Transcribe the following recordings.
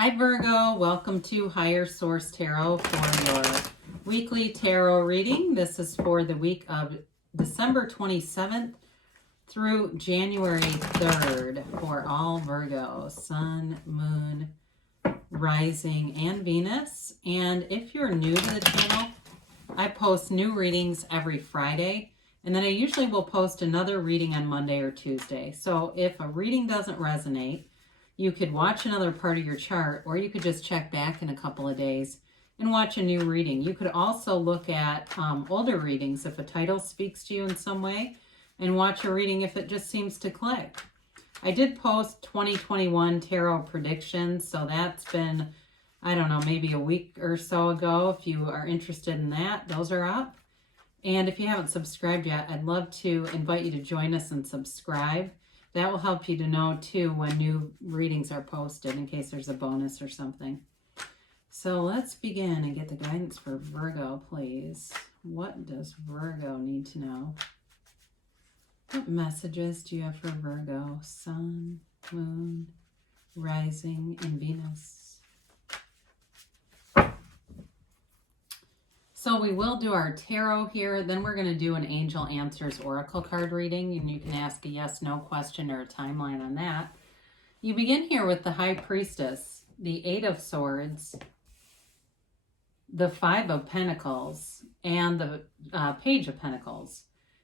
Hi Virgo, welcome to Higher Source Tarot for your weekly tarot reading. This is for the week of December 27th through January 3rd for all Virgo, Sun, Moon, Rising, and Venus. And if you're new to the channel, I post new readings every Friday, and then I usually will post another reading on Monday or Tuesday. So if a reading doesn't resonate, you could watch another part of your chart, or you could just check back in a couple of days and watch a new reading. You could also look at older readings if a title speaks to you in some way, and watch a reading if it just seems to click. I did post 2021 tarot predictions, so that's been, I don't know, maybe a week or so ago. If you are interested in that, those are up. And if you haven't subscribed yet, I'd love to invite you to join us and subscribe. That will help you to know, too, when new readings are posted, in case there's a bonus or something. So let's begin and get the guidance for Virgo, please. What does Virgo need to know? What messages do you have for Virgo? Sun, Moon, Rising, and Venus. So we will do our tarot here, then we're going to do an Angel Answers Oracle card reading, and you can ask a yes/no question or a timeline on that. You begin here with the High Priestess, the Eight of Swords, the Five of Pentacles, and the Page of Pentacles.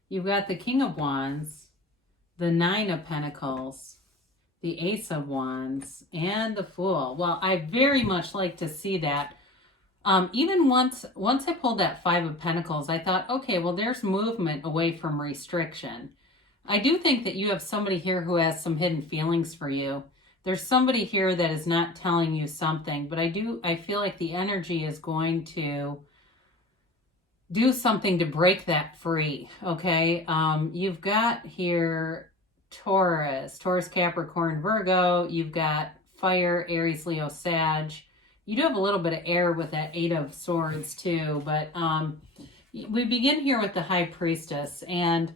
You've got the King of Wands, the Nine of Pentacles, the Ace of Wands, and the Fool. Well, I very much like to see that. Even once I pulled that Five of Pentacles, I thought, okay, well, there's movement away from restriction. I do think that you have somebody here who has some hidden feelings for you. There's somebody here that is not telling you something, but I feel like the energy is going to do something to break that free, okay? You've got here Taurus, Capricorn, Virgo. You've got Fire, Aries, Leo, Sag. You do have a little bit of air with that Eight of Swords too, but we begin here with the High Priestess, and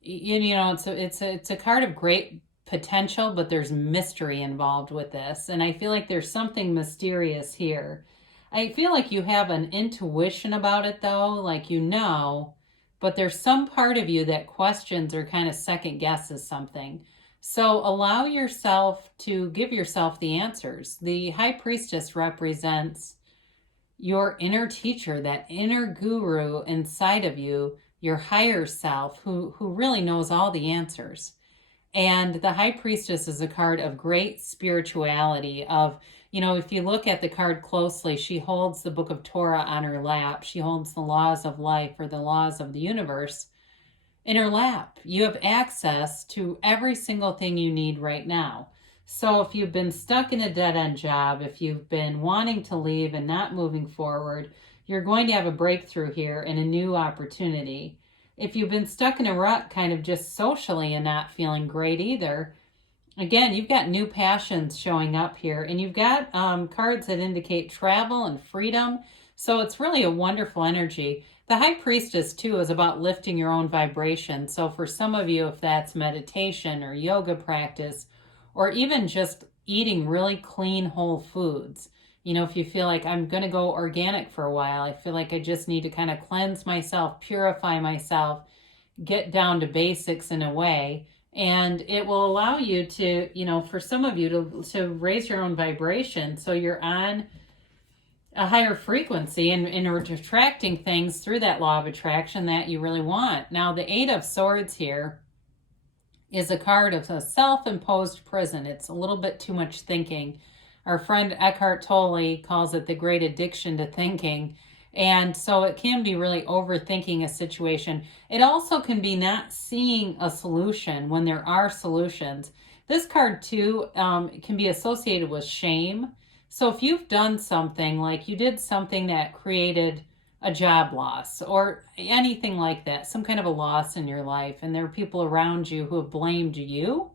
you know it's a card of great potential, but there's mystery involved with this, and I feel like there's something mysterious here. I feel like you have an intuition about it though, like you know, but there's some part of you that questions or kind of second guesses something. So allow yourself to give yourself the answers. The High Priestess represents your inner teacher, that inner guru inside of you, your higher self, who really knows all the answers. And the High Priestess is a card of great spirituality, of, you know, if you look at the card closely, she holds the book of Torah on her lap. She holds the laws of life, or the laws of the universe, in her lap. You have access to every single thing you need right now. So if you've been stuck in a dead-end job, if you've been wanting to leave and not moving forward, you're going to have a breakthrough here and a new opportunity. If you've been stuck in a rut, kind of just socially and not feeling great either, again, you've got new passions showing up here, and you've got cards that indicate travel and freedom. So it's really a wonderful energy. The High Priestess, too, is about lifting your own vibration. So for some of you, if that's meditation or yoga practice, or even just eating really clean, whole foods, you know, if you feel like I'm going to go organic for a while, I feel like I just need to kind of cleanse myself, purify myself, get down to basics in a way. And it will allow you to, you know, for some of you to raise your own vibration. So you're on a higher frequency and attracting things through that law of attraction that you really want. Now, the Eight of Swords here is a card of a self-imposed prison. It's a little bit too much thinking. Our friend Eckhart Tolle calls it the great addiction to thinking. And so it can be really overthinking a situation. It also can be not seeing a solution when there are solutions. This card, too, can be associated with shame. So if you've done something, like you did something that created a job loss or anything like that, some kind of a loss in your life, and there are people around you who have blamed you,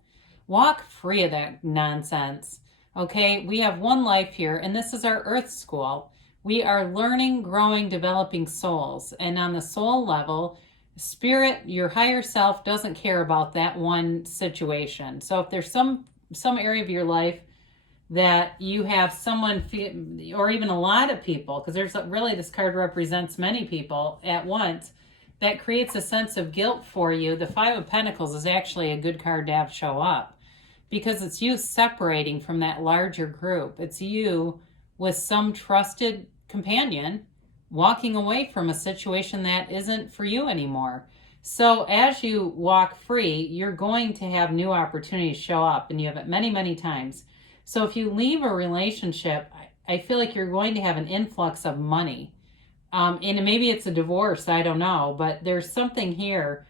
walk free of that nonsense. Okay, we have one life here, and this is our Earth School. We are learning, growing, developing souls. And on the soul level, spirit, your higher self, doesn't care about that one situation. So if there's some area of your life that you have someone, or even a lot of people, because really this card represents many people at once, that creates a sense of guilt for you. The Five of Pentacles is actually a good card to have show up, because it's you separating from that larger group. It's you with some trusted companion walking away from a situation that isn't for you anymore. So as you walk free, you're going to have new opportunities show up, and you have it many, many times. So if you leave a relationship, I feel like you're going to have an influx of money. And maybe it's a divorce, I don't know, but there's something here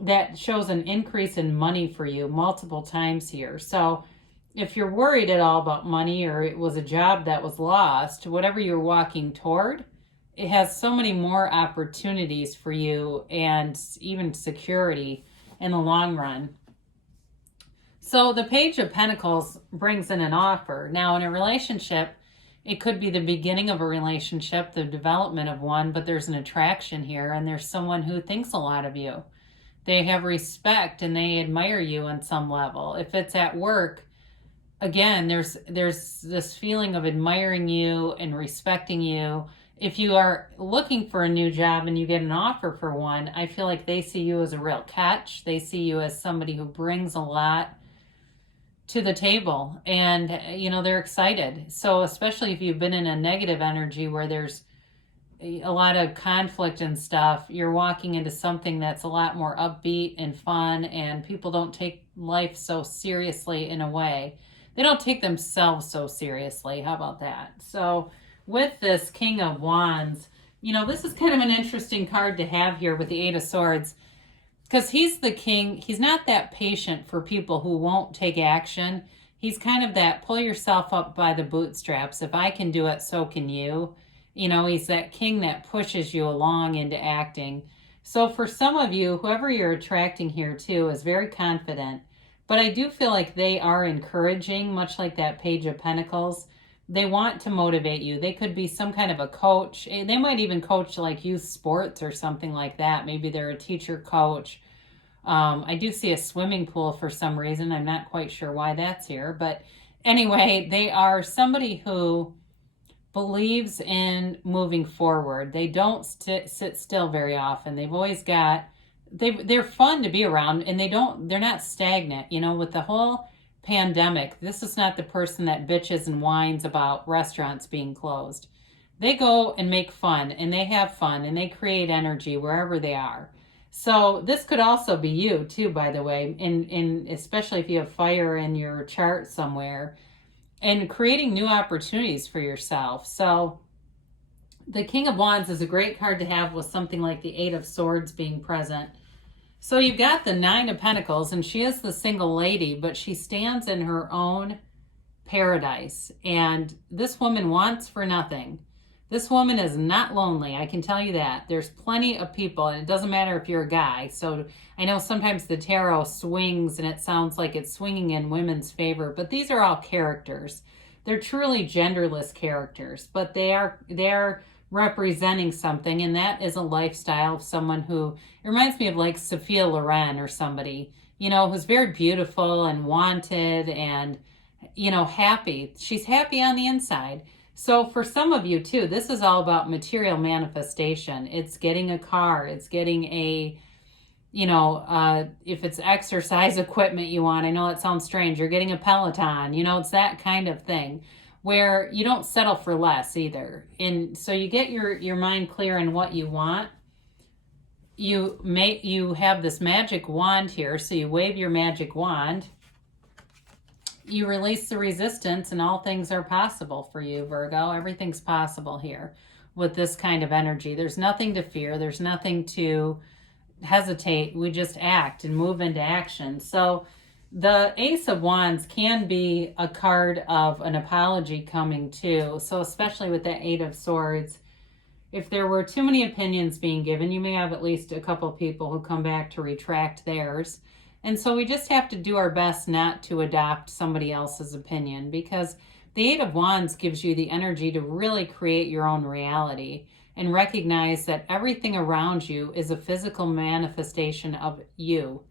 that shows an increase in money for you multiple times here. So if you're worried at all about money, or it was a job that was lost, whatever you're walking toward, it has so many more opportunities for you, and even security in the long run. So the Page of Pentacles brings in an offer. Now in a relationship, it could be the beginning of a relationship, the development of one, but there's an attraction here, and there's someone who thinks a lot of you. They have respect and they admire you on some level. If it's at work, again, there's this feeling of admiring you and respecting you. If you are looking for a new job and you get an offer for one, I feel like they see you as a real catch. They see you as somebody who brings a lot to the table, and they're excited. So especially if you've been in a negative energy where there's a lot of conflict and stuff, you're walking into something that's a lot more upbeat and fun, and people don't take life so seriously in a way. They don't take themselves so seriously. How about that? So with this King of Wands, this is kind of an interesting card to have here with the Eight of Swords, because he's the king. He's not that patient for people who won't take action. He's kind of that pull yourself up by the bootstraps. If I can do it, so can you. He's that king that pushes you along into acting. So for some of you, whoever you're attracting here too is very confident. But I do feel like they are encouraging, much like that Page of Pentacles. They want to motivate you. They could be some kind of a coach. They might even coach like youth sports or something like that. Maybe they're a teacher coach. I do see a swimming pool for some reason. I'm not quite sure why that's here. But anyway, they are somebody who believes in moving forward. They don't sit still very often. They've always got, they're fun to be around, and they're not stagnant. With the whole pandemic, this is not the person that bitches and whines about restaurants being closed. They go and make fun, and they have fun, and they create energy wherever they are. So this could also be you too, by the way, in especially if you have fire in your chart somewhere, and creating new opportunities for yourself. So the King of Wands is a great card to have with something like the Eight of Swords being present. So you've got the Nine of Pentacles, and she is the single lady, but she stands in her own paradise. And this woman wants for nothing. This woman is not lonely, I can tell you that. There's plenty of people, and it doesn't matter if you're a guy. So I know sometimes the tarot swings, and it sounds like it's swinging in women's favor, but these are all characters. They're truly genderless characters, but they're representing something, and that is a lifestyle of someone who, it reminds me of like Sophia Loren or somebody, who's very beautiful and wanted and, happy. She's happy on the inside. So for some of you too, this is all about material manifestation. It's getting a car. It's getting a, if it's exercise equipment you want, I know it sounds strange. You're getting a Peloton, it's that kind of thing where you don't settle for less either. And so you get your mind clear on what you want. You have this magic wand here. So you wave your magic wand. You release the resistance, and all things are possible for you, Virgo. Everything's possible here with this kind of energy. There's nothing to fear. There's nothing to hesitate. We just act and move into action. So the Ace of Wands can be a card of an apology coming too. So especially with the Eight of Swords, if there were too many opinions being given, you may have at least a couple people who come back to retract theirs. And so we just have to do our best not to adopt somebody else's opinion, because the Eight of Wands gives you the energy to really create your own reality and recognize that everything around you is a physical manifestation of you.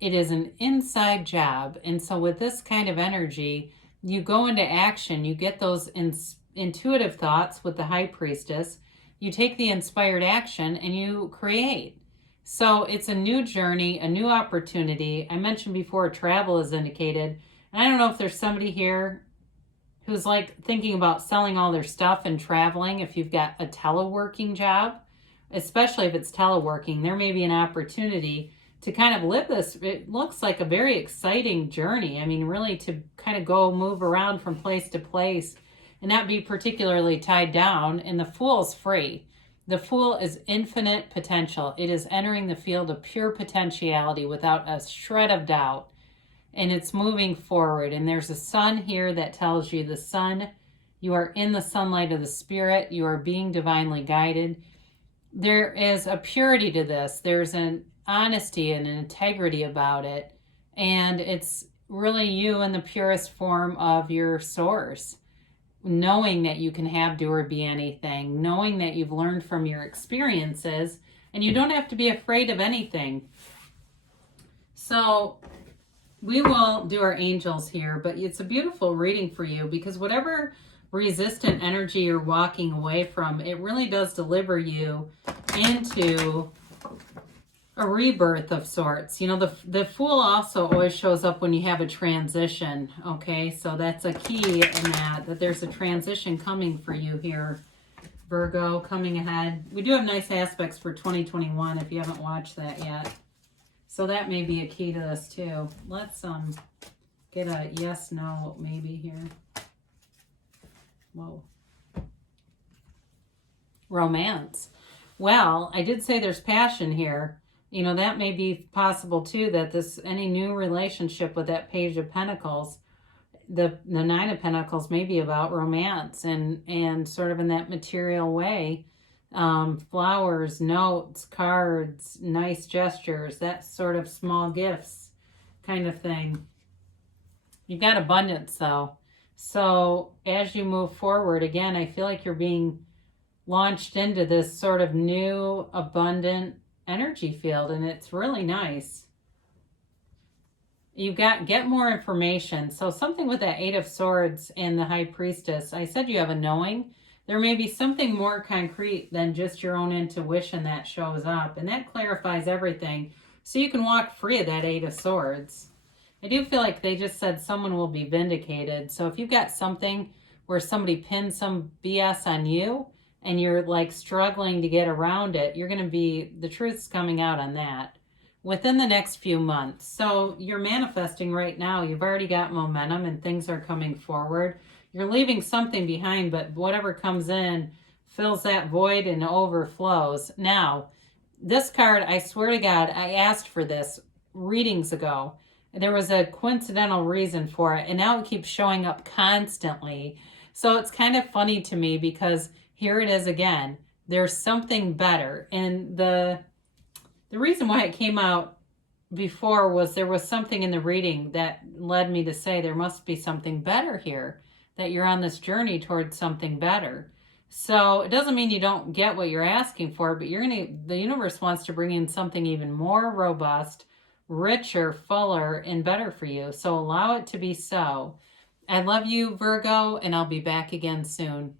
It is an inside job. And so with this kind of energy, you go into action. You get those intuitive thoughts with the High Priestess. You take the inspired action and you create. So it's a new journey, a new opportunity. I mentioned before travel is indicated. And I don't know if there's somebody here who's like thinking about selling all their stuff and traveling. If you've got a teleworking job, especially if it's teleworking, there may be an opportunity to kind of live this. It looks like a very exciting journey. I mean, really to kind of go move around from place to place and not be particularly tied down. And the Fool's free. The Fool is infinite potential. It is entering the field of pure potentiality without a shred of doubt. And it's moving forward. And there's a sun here that tells you the sun, you are in the sunlight of the Spirit. You are being divinely guided. There is a purity to this. There's an honesty and an integrity about it. And it's really you in the purest form of your source. Knowing that you can have, do, or be anything. Knowing that you've learned from your experiences. And you don't have to be afraid of anything. So we will do our angels here. But it's a beautiful reading for you. Because whatever resistant energy you're walking away from, it really does deliver you into a rebirth of sorts. You know, the Fool also always shows up when you have a transition, okay? So that's a key in that there's a transition coming for you here, Virgo, coming ahead. We do have nice aspects for 2021 if you haven't watched that yet. So that may be a key to this too. Let's get a yes, no, maybe here. Whoa. Romance. Well, I did say there's passion here. You know, that may be possible too, that any new relationship with that Page of Pentacles, the Nine of Pentacles may be about romance and sort of in that material way. Flowers, notes, cards, nice gestures, that sort of small gifts kind of thing. You've got abundance though. So as you move forward, again, I feel like you're being launched into this sort of new, abundant energy field, and it's really nice. You've got get more information. So something with that Eight of Swords and the High Priestess. I said you have a knowing. There may be something more concrete than just your own intuition that shows up, and that clarifies everything. So you can walk free of that Eight of Swords. I do feel like they just said someone will be vindicated. So if you've got something where somebody pinned some BS on you, and you're like struggling to get around it, you're going to be, the truth's coming out on that within the next few months. So you're manifesting right now. You've already got momentum and things are coming forward. You're leaving something behind, but whatever comes in fills that void and overflows. Now, this card, I swear to God, I asked for this readings ago. There was a coincidental reason for it, and now it keeps showing up constantly. So it's kind of funny to me because here it is again. There's something better. And the reason why it came out before was there was something in the reading that led me to say there must be something better here, that you're on this journey towards something better. So it doesn't mean you don't get what you're asking for, but the universe wants to bring in something even more robust, richer, fuller, and better for you. So allow it to be so. I love you, Virgo, and I'll be back again soon.